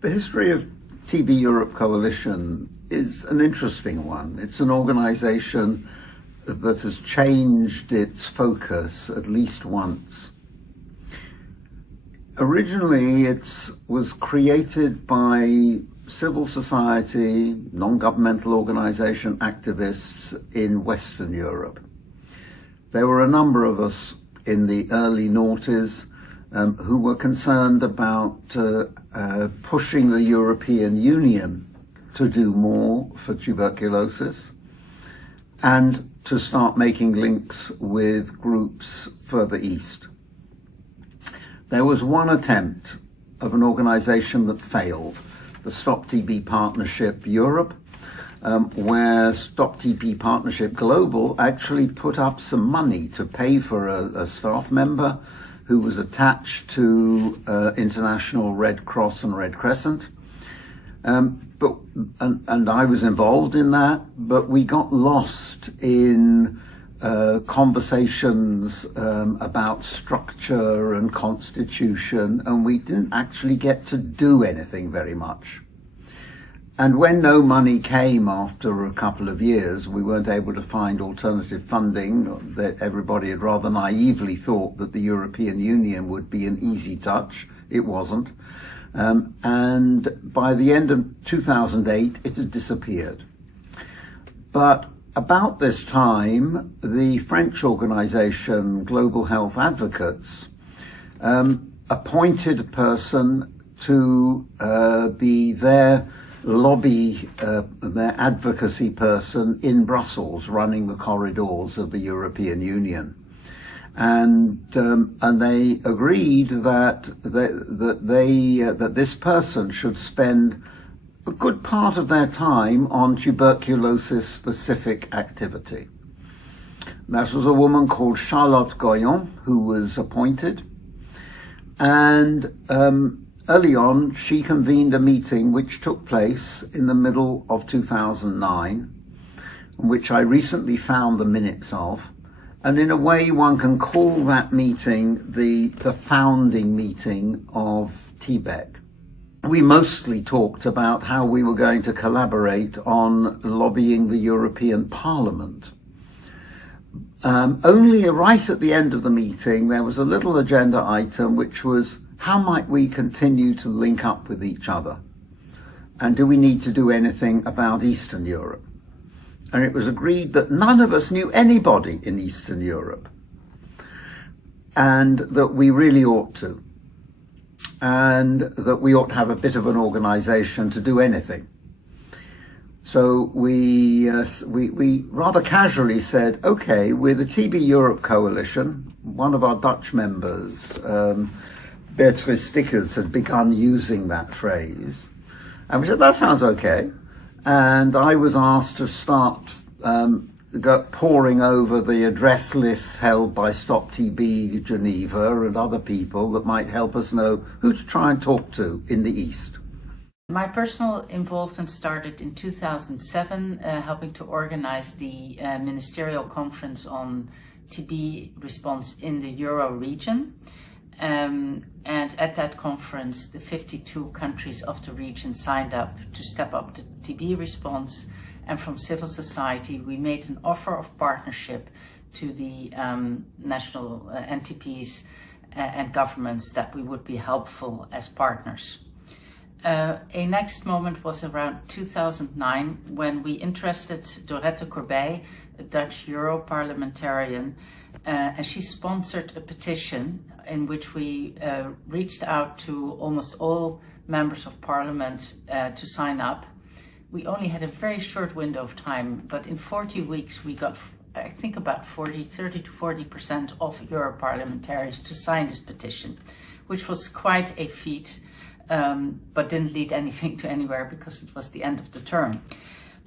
The history of TB Europe Coalition is an interesting one. It's an organization that has changed its focus at least once. Originally, it was created by civil society, non-governmental organization activists in Western Europe. There were a number of us in the early noughties who were concerned about pushing the European Union to do more for tuberculosis and to start making links with groups further east. There was one attempt of an organization that failed, the Stop TB Partnership Europe, where Stop TB Partnership Global actually put up some money to pay for a staff member who was attached to International Red Cross and Red Crescent. And I was involved in that, but we got lost in conversations about structure and constitution, and we didn't actually get to do anything very much. And when no money came after a couple of years, we weren't able to find alternative funding. That everybody had rather naively thought that the European Union would be an easy touch. It wasn't. And by the end of 2008, it had disappeared. But about this time, the French organization Global Health Advocates appointed a person to be their their advocacy person in Brussels, running the corridors of the European Union. And they agreed that this person should spend a good part of their time on tuberculosis-specific activity. That was a woman called Charlotte Goyon who was appointed, and early on she convened a meeting which took place in the middle of 2009, which I recently found the minutes of. And in a way, one can call that meeting the founding meeting of TBEC. We mostly talked about how we were going to collaborate on lobbying the European Parliament. Only right at the end of the meeting, there was a little agenda item which was, how might we continue to link up with each other? And do we need to do anything about Eastern Europe? And it was agreed that none of us knew anybody in Eastern Europe, and that we really ought to, and that we ought to have a bit of an organization to do anything. So we rather casually said, okay, we're the TB Europe Coalition. One of our Dutch members, Beatrice Stickers, had begun using that phrase. And we said, that sounds okay. And I was asked to start poring over the address lists held by Stop TB Geneva and other people that might help us know who to try and talk to in the East. My personal involvement started in 2007, helping to organize the ministerial conference on TB response in the Euro region. And at that conference, the 52 countries of the region signed up to step up the TB response. And from civil society, we made an offer of partnership to the national NTPs and governments that we would be helpful as partners. A next moment was around 2009 when we interested Dorette Corbey, a Dutch Euro parliamentarian, and she sponsored a petition in which we reached out to almost all members of parliament to sign up. We only had a very short window of time, but in 40 weeks we got, I think, about 30 to 40% of Euro parliamentarians to sign this petition, which was quite a feat, but didn't lead anything to anywhere because it was the end of the term.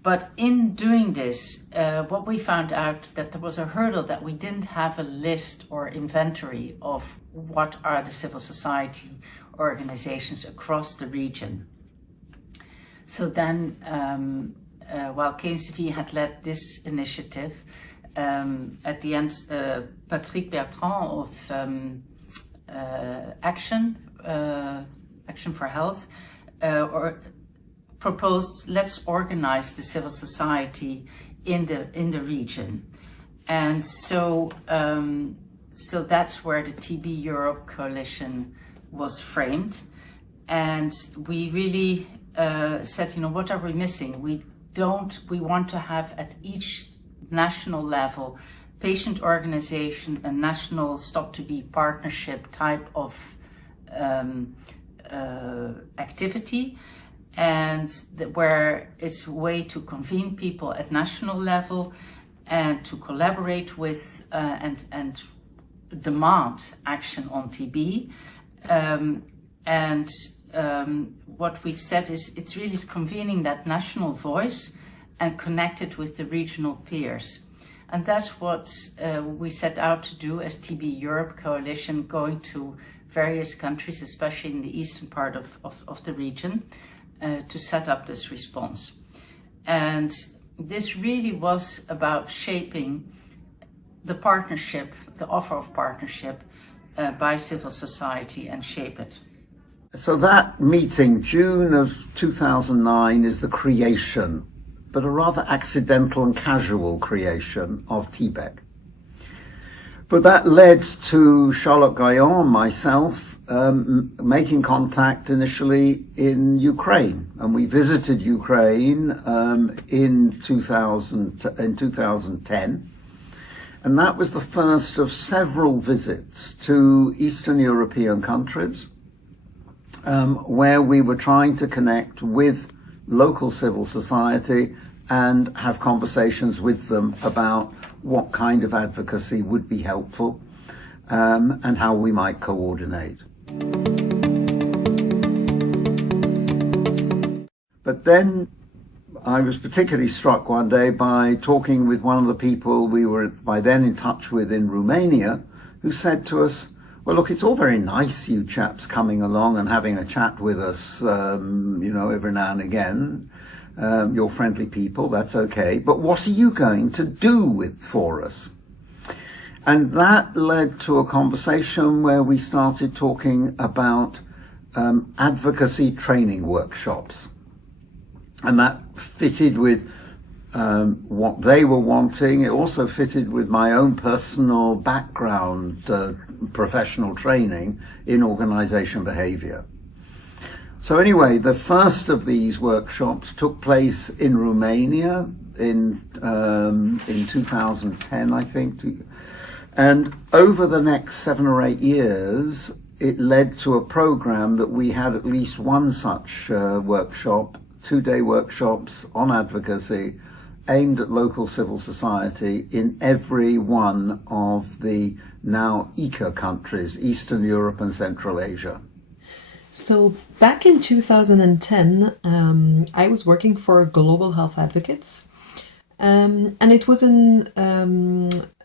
But in doing this, what we found out that there was a hurdle that we didn't have a list or inventory of what are the civil society organizations across the region. So then, while KNCV had led this initiative, at the end, Patrick Bertrand of Action for Health or proposed, let's organize the civil society in the region. And so that's where the TB Europe coalition was framed. And we really said, what are we missing? We want to have at each national level patient organization, a national Stop TB partnership type of activity, and where it's a way to convene people at national level and to collaborate with and demand action on TB. What we said is it's really convening that national voice and connect it with the regional peers. And that's what we set out to do as TB Europe Coalition, going to various countries, especially in the eastern part of the region, to set up this response. And this really was about shaping the partnership, the offer of partnership by civil society, and shape it. So that meeting, June of 2009, is the creation, but a rather accidental and casual creation, of TBEC. But that led to Charlotte Gaillon, myself, making contact initially in Ukraine. And we visited Ukraine in 2010. And that was the first of several visits to Eastern European countries, where we were trying to connect with local civil society and have conversations with them about what kind of advocacy would be helpful, and how we might coordinate. But then I was particularly struck one day by talking with one of the people we were by then in touch with in Romania, who said to us, well, look, it's all very nice, you chaps coming along and having a chat with us, every now and again. You're friendly people, that's okay. But what are you going to do for us? And that led to a conversation where we started talking about advocacy training workshops. And that fitted with what they were wanting. It also fitted with my own personal background, professional training in organization behavior. So anyway, the first of these workshops took place in Romania in 2010, I think. And over the next 7 or 8 years, it led to a program that we had at least one such workshop, 2-day workshops on advocacy aimed at local civil society in every one of the now ECA countries, Eastern Europe and Central Asia. So back in 2010, I was working for Global Health Advocates, and it was an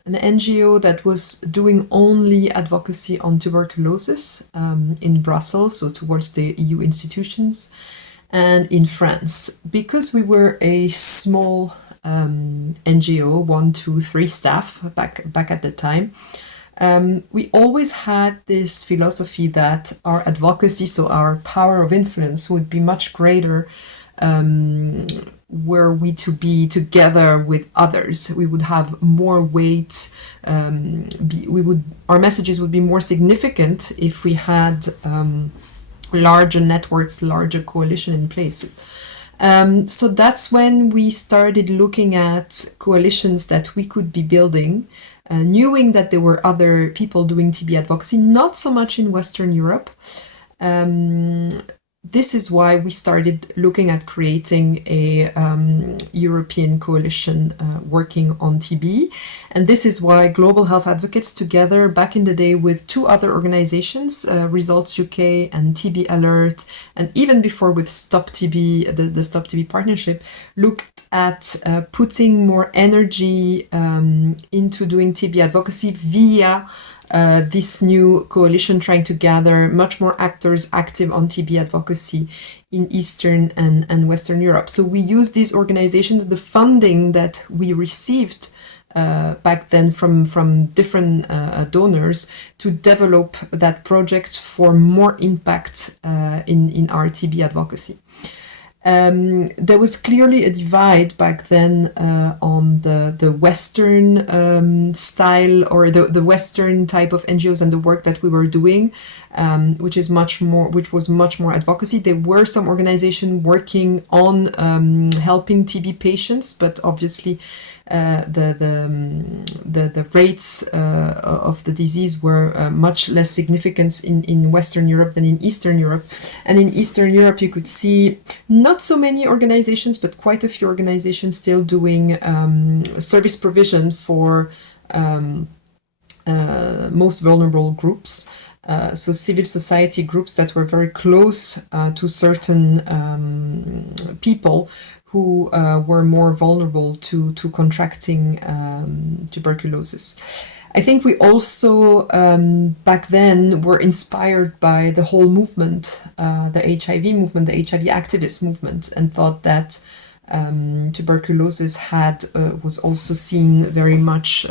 NGO that was doing only advocacy on tuberculosis in Brussels, so towards the EU institutions, and in France. Because we were a small NGO, 1, 2, 3 staff back at the time, we always had this philosophy that our advocacy, so our power of influence, would be much greater were we to be together with others. We would have more weight. Our messages would be more significant if we had larger networks, larger coalition in place. So that's when we started looking at coalitions that we could be building, knowing that there were other people doing TB advocacy, not so much in Western Europe. This is why we started looking at creating a European coalition working on TB. And this is why Global Health Advocates, together back in the day with 2 other organizations, Results UK and TB Alert, and even before with Stop TB, the Stop TB partnership, looked at putting more energy into doing TB advocacy via this new coalition, trying to gather much more actors active on TB advocacy in Eastern and Western Europe. So we use these organizations, the funding that we received back then from different donors to develop that project for more impact in our TB advocacy. There was clearly a divide back then on the Western style or the Western type of NGOs and the work that we were doing, which was much more advocacy. There were some organizations working on helping TB patients, but obviously the rates of the disease were much less significant in Western Europe than in Eastern Europe. And in Eastern Europe, you could see not so many organizations, but quite a few organizations still doing service provision for most vulnerable groups. So civil society groups that were very close to certain people who were more vulnerable to contracting tuberculosis. I think we also back then were inspired by the whole movement, the HIV movement, the HIV activist movement, and thought that tuberculosis was also seeing very much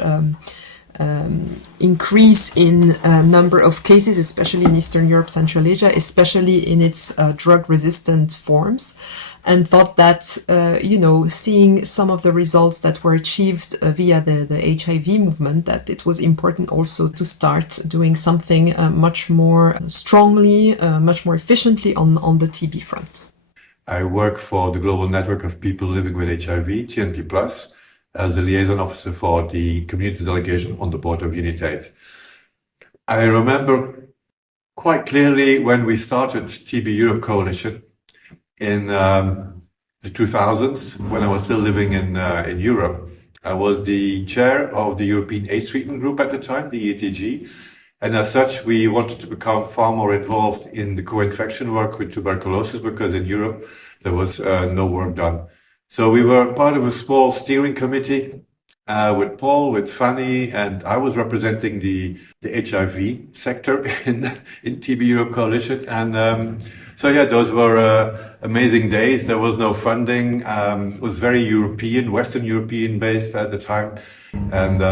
increase in number of cases, especially in Eastern Europe, Central Asia, especially in its drug-resistant forms, and thought that, seeing some of the results that were achieved via the HIV movement, that it was important also to start doing something much more strongly, much more efficiently on the TB front. I work for the Global Network of People Living with HIV, TNP+, as the liaison officer for the community delegation on the board of Unitate. I remember quite clearly when we started TB Europe Coalition in the 2000s, when I was still living in Europe. I was the chair of the European AIDS Treatment Group at the time, the EATG, and as such we wanted to become far more involved in the co-infection work with tuberculosis, because in Europe there was no work done. So we were part of a small steering committee with Paul, with Fanny, and I was representing the HIV sector in TB Europe Coalition. And so yeah, those were amazing days. There was no funding. It was very European, Western European based at the time. And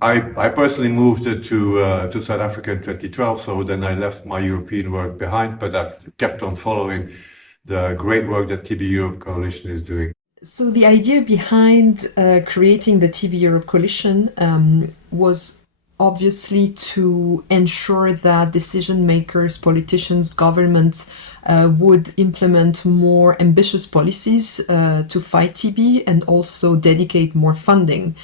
I personally moved to South Africa in 2012. So then I left my European work behind, but I kept on following the great work that TB Europe Coalition is doing. So the idea behind creating the TB Europe Coalition was obviously to ensure that decision makers, politicians, governments would implement more ambitious policies to fight TB, and also dedicate more funding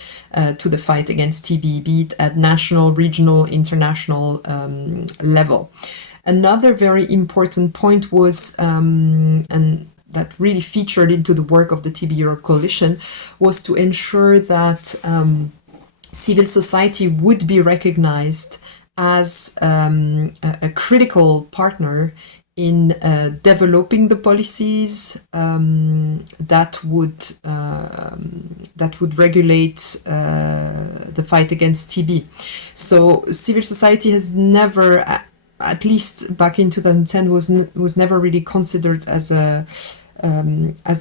to the fight against TB, be it at national, regional, international level. Another very important point was, and that really featured into the work of the TB Europe Coalition, was to ensure that civil society would be recognized as a critical partner in developing the policies that would regulate the fight against TB. So civil society has never, at least back in 2010, was never really considered as a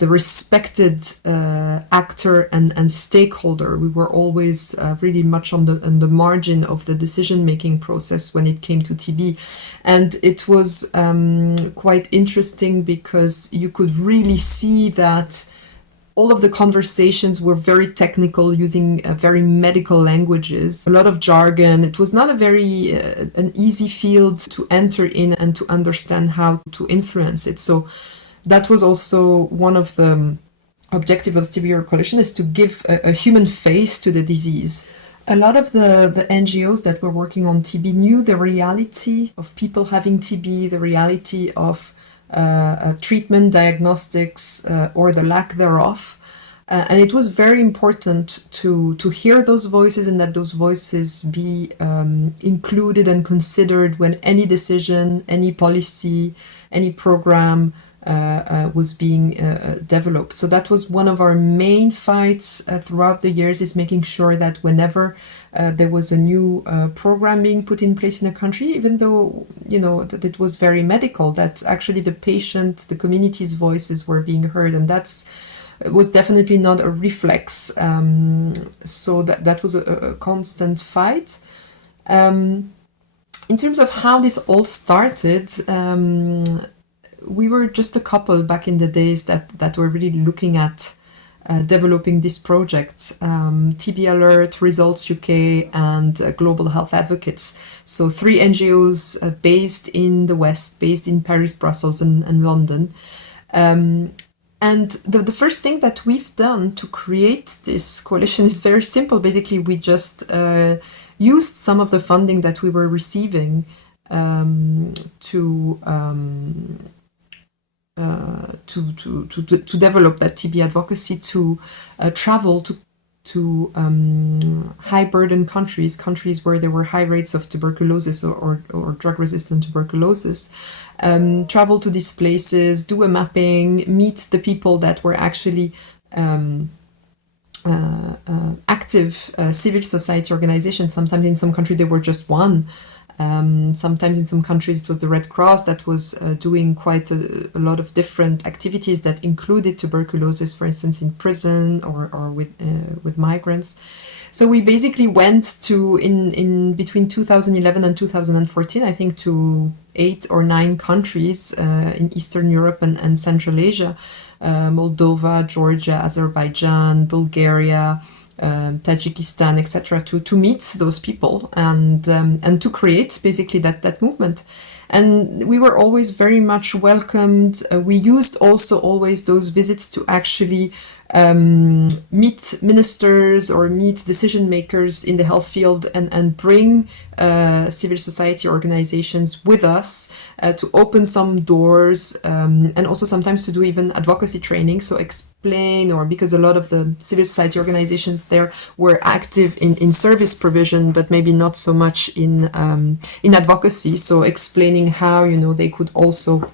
respected actor and stakeholder. We were always really much on the margin of the decision-making process when it came to TB. And it was quite interesting because you could really see that all of the conversations were very technical, using very medical languages, a lot of jargon. It was not a very an easy field to enter in and to understand how to influence it. So that was also one of the objectives of TB Europe Coalition, is to give a human face to the disease. A lot of the NGOs that were working on TB knew the reality of people having TB, the reality of treatment, diagnostics, or the lack thereof. And it was very important to hear those voices, and that those voices be included and considered when any decision, any policy, any program was being developed. So that was one of our main fights throughout the years, is making sure that whenever there was a new program being put in place in a country, even though that it was very medical, that actually the patient, the community's voices were being heard. And that's it was definitely not a reflex. So that was a constant fight. In terms of how this all started, we were just a couple back in the days that were really looking at developing this project, TB Alert, Results UK, and Global Health Advocates. So 3 NGOs based in the West, based in Paris, Brussels, and London. And the first thing that we've done to create this coalition is very simple. Basically, we just used some of the funding that we were receiving to develop that TB advocacy, to travel to high burden countries where there were high rates of tuberculosis or drug resistant tuberculosis, travel to these places, do a mapping, meet the people that were actually active civil society organizations. Sometimes in some countries there were just one. Sometimes in some countries it was the Red Cross that was doing quite a lot of different activities that included tuberculosis, for instance, in prison or with migrants. So we basically went to, in between 2011 and 2014, I think, to 8 or 9 countries in Eastern Europe and Central Asia, Moldova, Georgia, Azerbaijan, Bulgaria, Tajikistan, etc., to meet those people and to create basically that movement. And we were always very much welcomed. We used also always those visits to actually meet ministers or meet decision makers in the health field and bring civil society organizations with us to open some doors, and also sometimes to do even advocacy training. So explain, or because a lot of the civil society organizations there were active in service provision, but maybe not so much in advocacy. So explaining how, they could also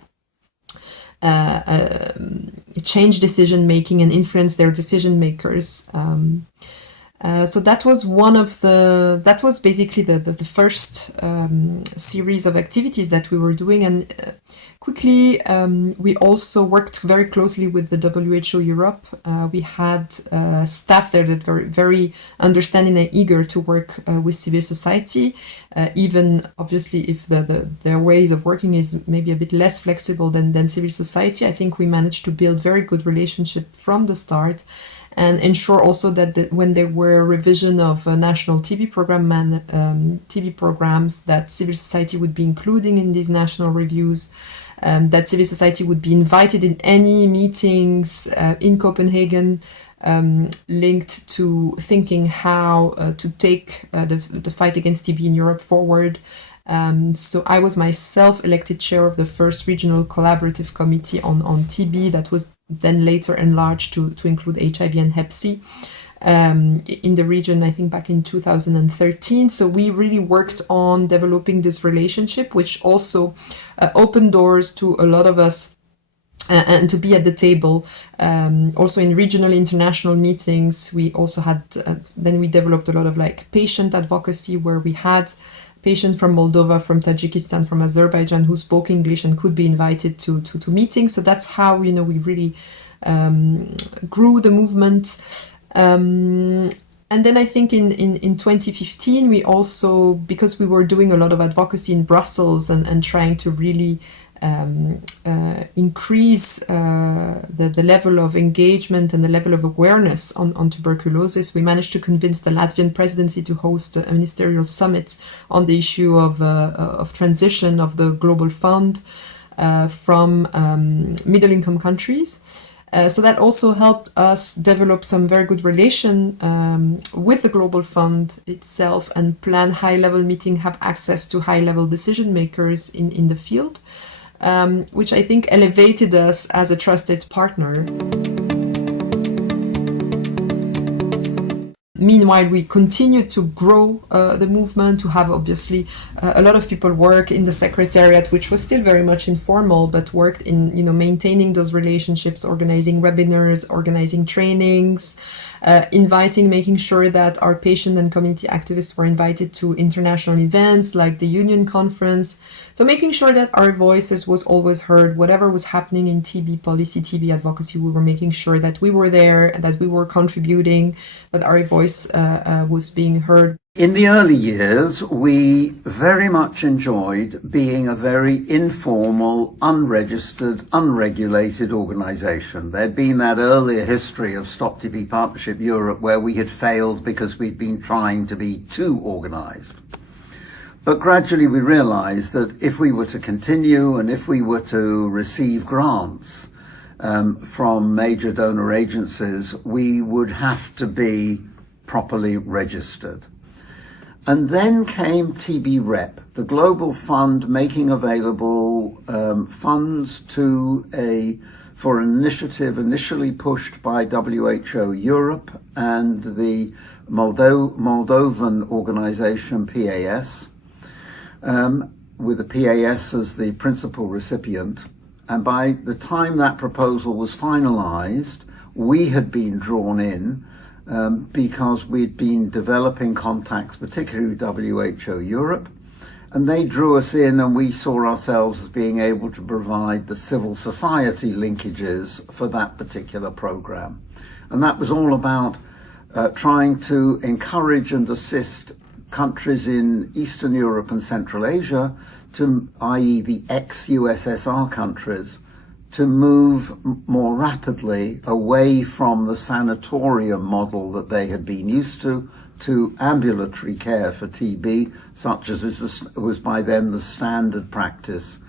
change decision making and influence their decision makers. So that was basically the first series of activities that we were doing, and quickly we also worked very closely with the WHO Europe. We had staff there that were very understanding and eager to work with civil society, even obviously if their ways of working is maybe a bit less flexible than civil society. I think we managed to build very good relationship from the start, and ensure also that when there were revision of a national TB program TB programs, that civil society would be including in these national reviews, that civil society would be invited in any meetings in Copenhagen, linked to thinking how to take the fight against TB in Europe forward. So I was myself elected chair of the first regional collaborative committee on TB that was then later enlarged to include HIV and Hep C in the region, I think back in 2013. So we really worked on developing this relationship, which also opened doors to a lot of us and to be at the table. Also in regional international meetings, we also had, then we developed a lot of patient advocacy, where we had patients from Moldova, from Tajikistan, from Azerbaijan who spoke English and could be invited to meetings. So that's how, we really grew the movement. And then I think in 2015, we also, because we were doing a lot of advocacy in Brussels and trying to really increase the level of engagement and the level of awareness on tuberculosis, we managed to convince the Latvian presidency to host a ministerial summit on the issue of transition of the global fund from middle-income countries. So that also helped us develop some very good relation with the Global Fund itself, and plan high-level meeting, have access to high-level decision makers in the field, which I think elevated us as a trusted partner. Meanwhile, we continued to grow the movement, to have obviously a lot of people work in the secretariat, which was still very much informal, but worked in maintaining those relationships, organizing webinars, organizing trainings, making sure that our patient and community activists were invited to international events like the Union Conference. So making sure that our voices was always heard, whatever was happening in TB policy, TB advocacy, we were making sure that we were there, that we were contributing, that our voice was being heard. In the early years, we very much enjoyed being a very informal, unregistered, unregulated organisation. There'd been that earlier history of Stop TB Partnership Europe where we had failed because we'd been trying to be too organised. But gradually we realised that if we were to continue and if we were to receive grants from major donor agencies, we would have to be properly registered. And then came TB Rep, the global fund making available funds for an initiative initially pushed by WHO Europe and the Moldovan organization PAS, with the PAS as the principal recipient. And by the time that proposal was finalized, we had been drawn in because we'd been developing contacts, particularly with WHO Europe, and they drew us in and we saw ourselves as being able to provide the civil society linkages for that particular program. And that was all about trying to encourage and assist countries in Eastern Europe and Central Asia, i.e. the ex-USSR countries, to move more rapidly away from the sanatorium model that they had been used to ambulatory care for TB, such as was by then the standard practice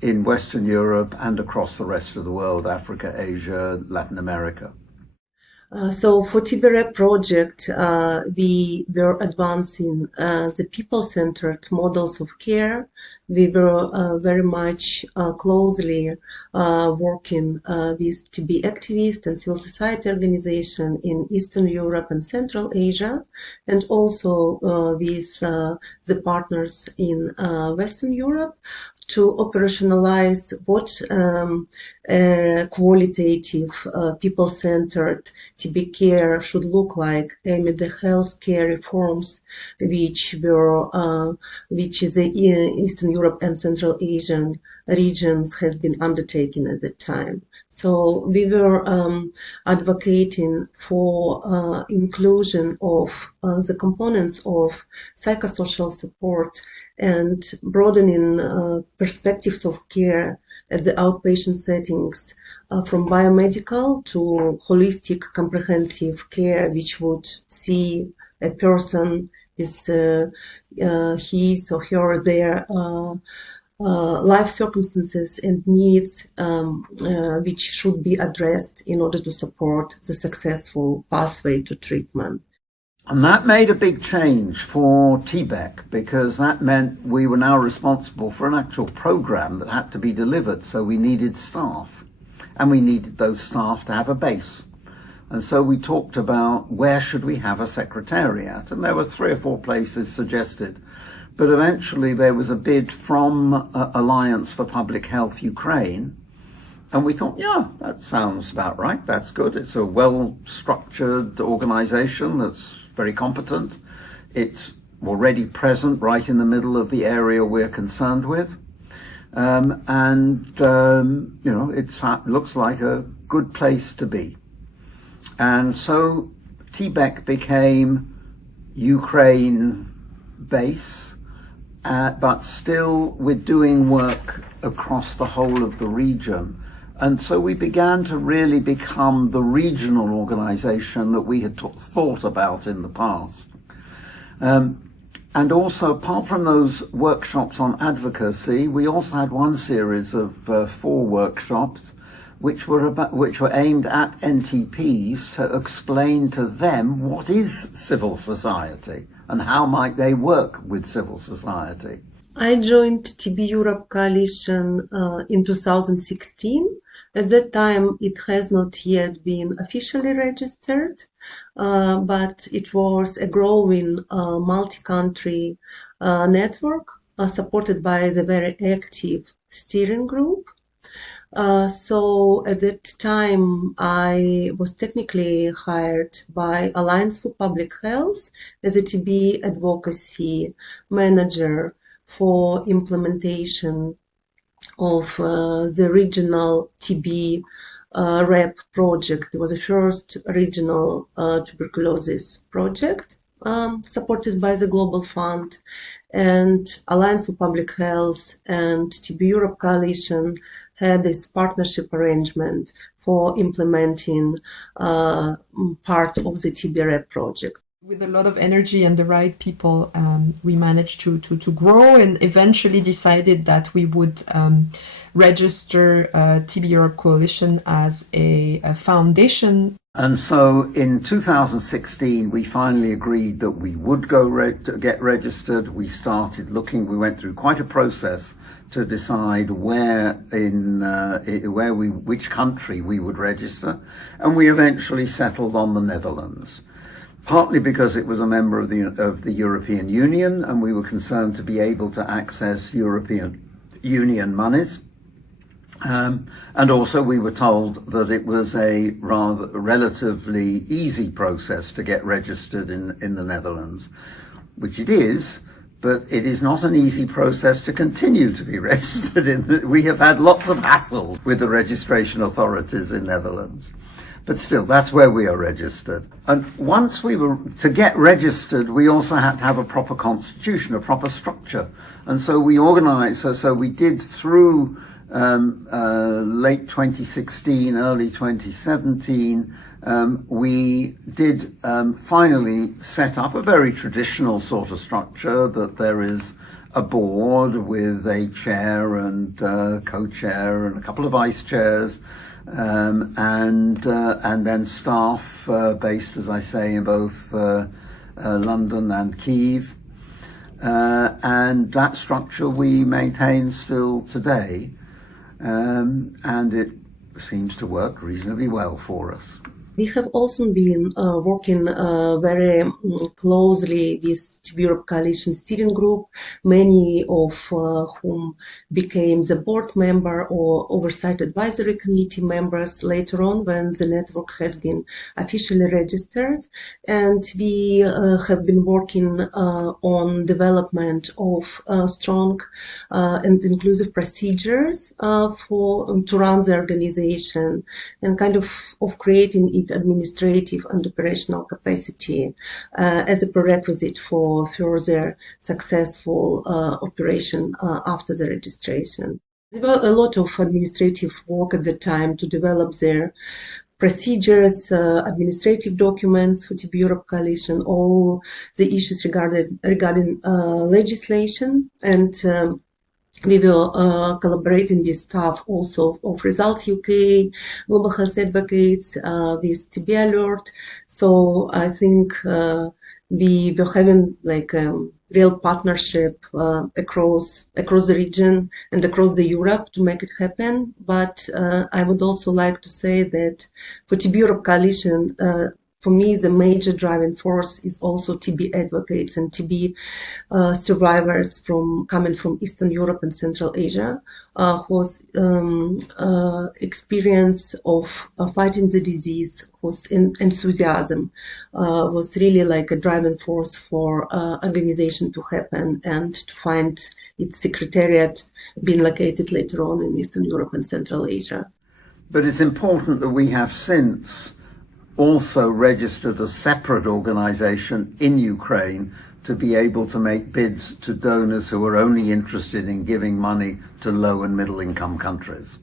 in Western Europe and across the rest of the world, Africa, Asia, Latin America. So for TB Rep project, we were advancing the people-centered models of care. We were very much closely working with TB activists and civil society organizations in Eastern Europe and Central Asia, and also with the partners in Western Europe to operationalize what qualitative, people-centered TB care should look like amid the healthcare reforms which the Eastern Europe and Central Asian regions has been undertaking at the time. So we were advocating for inclusion of the components of psychosocial support and broadening perspectives of care at the outpatient settings, from biomedical to holistic comprehensive care, which would see a person with his or her their life circumstances and needs, which should be addressed in order to support the successful pathway to treatment. And that made a big change for TBEC, because that meant we were now responsible for an actual program that had to be delivered. So we needed staff, and we needed those staff to have a base. And so we talked about where should we have a secretariat, and there were 3 or 4 places suggested. But eventually there was a bid from Alliance for Public Health Ukraine, and we thought, yeah, that sounds about right. That's good. It's a well-structured organization that's very competent. It's already present right in the middle of the area we're concerned with. It looks like a good place to be. And so TBEC became Ukraine base, but still we're doing work across the whole of the region. And so we began to really become the regional organization that we had thought about in the past. And also, apart from those workshops on advocacy, we also had one series of 4 workshops which were aimed at NTPs to explain to them what is civil society and how might they work with civil society. I joined TB Europe Coalition in 2016. At that time, it has not yet been officially registered, but it was a growing multi-country network supported by the very active steering group. So at that time, I was technically hired by Alliance for Public Health as a TB advocacy manager for implementation of the regional TB REP project. It was the first regional tuberculosis project supported by the Global Fund, and Alliance for Public Health and TB Europe Coalition had this partnership arrangement for implementing part of the TB REP project. With a lot of energy and the right people, we managed to grow and eventually decided that we would register TB Europe Coalition as a foundation. And so in 2016, we finally agreed that we would get registered. We started looking, we went through quite a process to decide which country we would register. And we eventually settled on the Netherlands. Partly because it was a member of the European Union, and we were concerned to be able to access European Union monies. And also we were told that it was a rather relatively easy process to get registered in the Netherlands, which it is, but it is not an easy process to continue to be registered we have had lots of hassles with the registration authorities in Netherlands. But still, that's where we are registered. And once to get registered, we also had to have a proper constitution, a proper structure. And so we organized, so we did through late 2016, early 2017, we did finally set up a very traditional sort of structure, that there is a board with a chair and co-chair and a couple of vice chairs, and then staff based, as I say, in both London and Kyiv. And that structure we maintain still today, and it seems to work reasonably well for us. We have also been working very closely with TB Europe Coalition Steering Group, many of whom became the board member or oversight advisory committee members later on when the network has been officially registered. And we have been working on development of strong and inclusive procedures to run the organization, and kind of creating it administrative and operational capacity as a prerequisite for further successful operation after the registration. There were a lot of administrative work at the time to develop their procedures, administrative documents for TB Europe Coalition, all the issues regarding legislation, and we were collaborating with staff also of Results UK, Global Health Advocates, with TB Alert. So I think we were having like a real partnership across the region and across the Europe to make it happen. But I would also like to say that for TB Europe Coalition, for me, the major driving force is also TB advocates and TB survivors coming from Eastern Europe and Central Asia, whose experience of fighting the disease, whose enthusiasm was really like a driving force for organization to happen and to find its secretariat being located later on in Eastern Europe and Central Asia. But it's important that we have since also registered a separate organization in Ukraine to be able to make bids to donors who are only interested in giving money to low and middle income countries.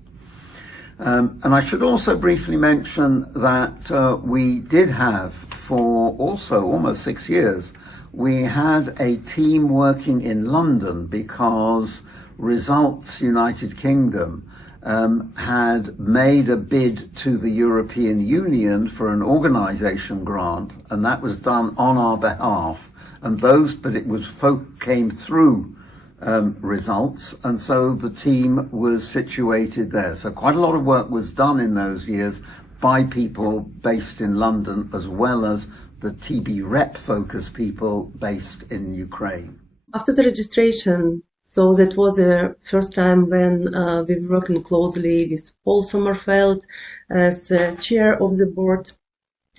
And I should also briefly mention that we did have, for also almost 6 years, we had a team working in London because Results United Kingdom had made a bid to the European Union for an organisation grant, and that was done on our behalf. But it came through Results, and so the team was situated there. So quite a lot of work was done in those years by people based in London, as well as the TB rep focused people based in Ukraine. After the registration, So that was the first time when we were working closely with Paul Sommerfeld as chair of the board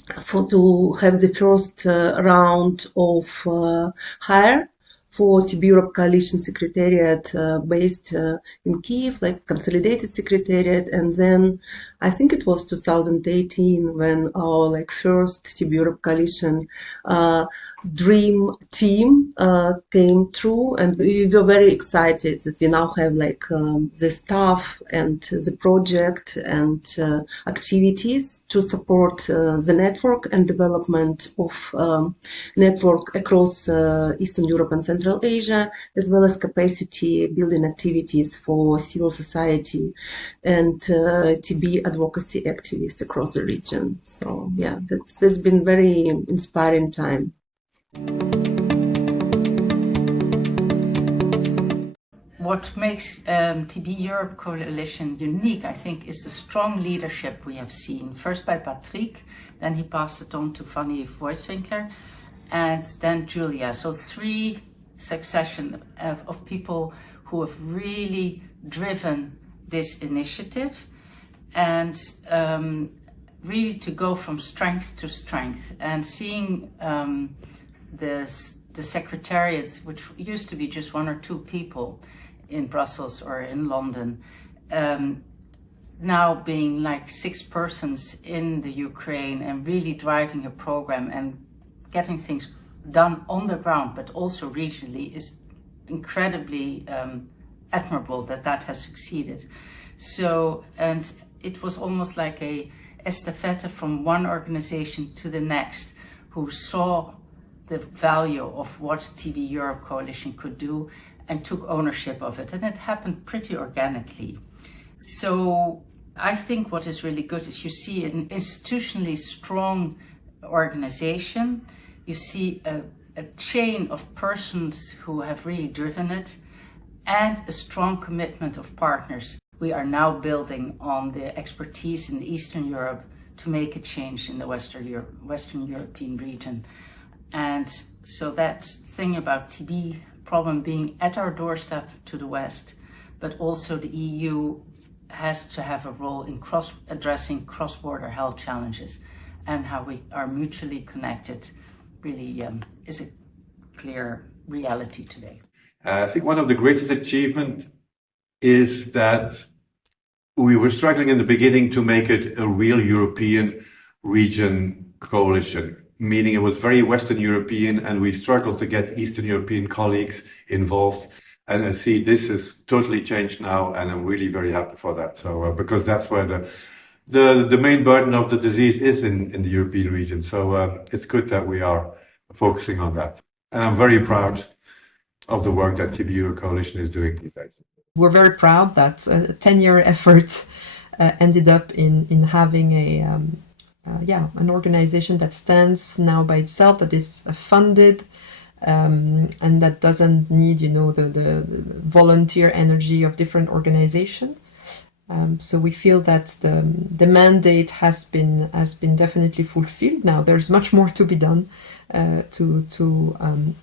to have the first round of hire for TB Europe Coalition Secretariat based in Kiev, like consolidated secretariat. And then I think it was 2018 when our first TB Europe Coalition dream team came true, and we were very excited that we now have the staff and the project and activities to support the network and development of network across Eastern Europe and Central Asia, as well as capacity building activities for civil society and TB advocacy activists across the region. So yeah, that's been very inspiring time. What makes TB Europe Coalition unique, I think, is the strong leadership we have seen. First by Patrick, then he passed it on to Fanny Voitswinkler, and then Julia. So three succession of people who have really driven this initiative and really to go from strength to strength, and seeing the secretariat, which used to be just one or two people in Brussels or in London, now being 6 persons in the Ukraine and really driving a program and getting things done on the ground, but also regionally, is incredibly admirable that has succeeded. So, and it was almost like a estafette from one organization to the next, who saw the value of what TB Europe Coalition could do and took ownership of it. And it happened pretty organically. So I think what is really good is you see an institutionally strong organization. You see a chain of persons who have really driven it, and a strong commitment of partners. We are now building on the expertise in Eastern Europe to make a change in the Western European region. And so that thing about TB problem being at our doorstep to the West, but also the EU has to have a role in addressing cross-border health challenges, and how we are mutually connected really is a clear reality today. I think one of the greatest achievements is that we were struggling in the beginning to make it a real European region coalition, meaning it was very Western European, and we struggled to get Eastern European colleagues involved. And I see this has totally changed now, and I'm really very happy for that. So because that's where the main burden of the disease is in the European region. So it's good that we are focusing on that. And I'm very proud of the work that TB Euro Coalition is doing these days. We're very proud that a 10-year effort ended up in having an organization that stands now by itself, that is funded, and that doesn't need, the volunteer energy of different organizations. So we feel that the mandate has been definitely fulfilled. Now there's much more to be done to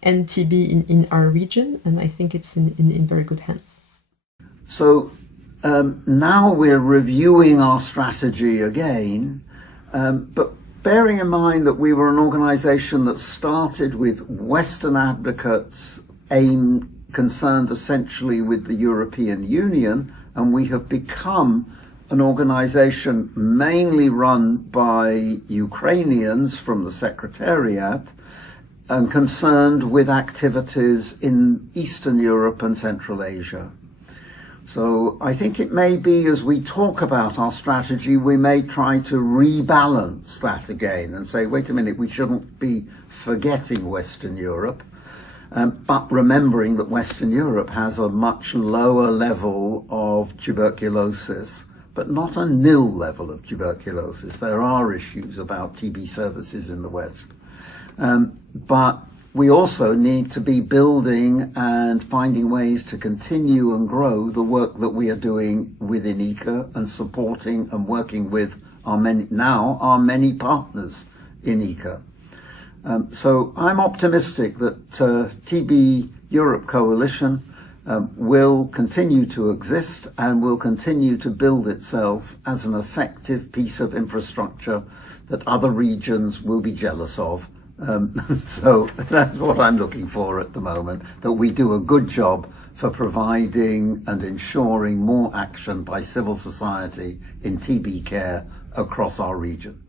end TB in our region, and I think it's in very good hands. So now we're reviewing our strategy again, but bearing in mind that we were an organization that started with Western advocates concerned essentially with the European Union, and we have become an organization mainly run by Ukrainians from the Secretariat and concerned with activities in Eastern Europe and Central Asia. So I think it may be, as we talk about our strategy, we may try to rebalance that again and say, wait a minute, we shouldn't be forgetting Western Europe, but remembering that Western Europe has a much lower level of tuberculosis, but not a nil level of tuberculosis. There are issues about TB services in the West. But we also need to be building and finding ways to continue and grow the work that we are doing within ICA and supporting and working with our many partners in ICA. So I'm optimistic that TB Europe Coalition will continue to exist and will continue to build itself as an effective piece of infrastructure that other regions will be jealous of. So that's what I'm looking for at the moment, that we do a good job for providing and ensuring more action by civil society in TB care across our region.